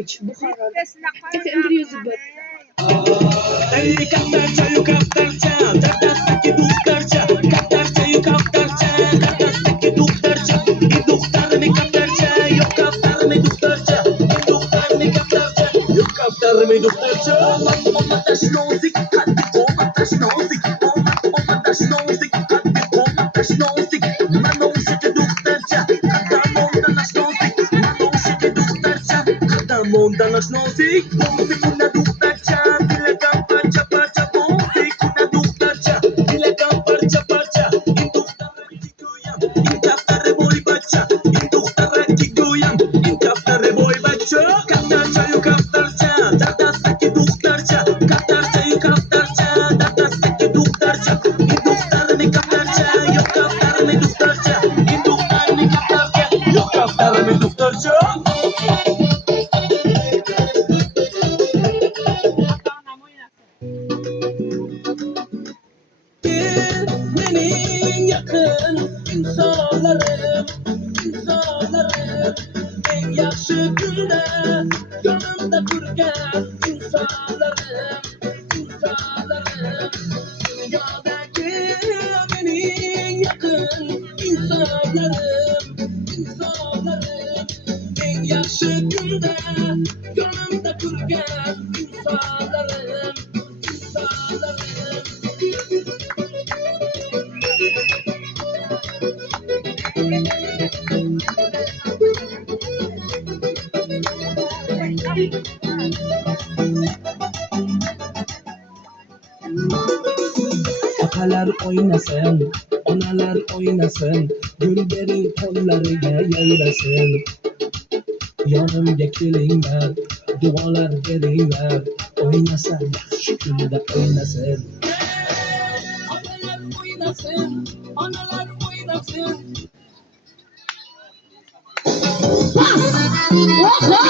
Uç, Buxoro. Efendim Zubir. Ey kaftarcha, dardastaki duxtarcha, kaftarcha, dardastaki duxtarcha, in duxtarni kaftarcha, yo kaftarni duxtarcha, in duxtarni kaftarcha, yo kaftarni duxtarcha. Oma tashnozik, qaddi oma tashnozik, oma tashnozik, qaddi oma tashnozik, manoshiki duxtarcha, qaddamonda nashnozik, manoshiki duxtarcha, qaddamonda nashnozik, bonzi kuna duxtarcha, dilagan parcha parcha, bonzi kuna duxtarcha, dilagan parcha parcha, in duxtarni goyam, in kaftare boy bacha, in duxtarni goyam, in kaftare boy bacha, kaftarcha yo kaftarcha, dardastaki duxtarcha, kaftarcha yo kaftarcha, dardastaki duxtarcha, in duxtarni kaftarcha, yo kaftarni duxtarcha, in duxtarni kaftarcha, yo kaftarni duxtarcha. Benim yakın insanlarım, insanlarım, en yaxshi kunda yonimda turgan insanlarım, insanlarım. Dünyadaki benim yakın insanlarım, insanlarım, en yaxshi kunda yonimda turgan insanlarım, insanlarım. Akalar oynasın, onalar oynasın, güllerin qo'llariga yayrasin. Yonimga kelinglar, duolar beringlar, oynasa yaxshi kunda oynasın. Akalar oynasın, onalar oynasın. Oha!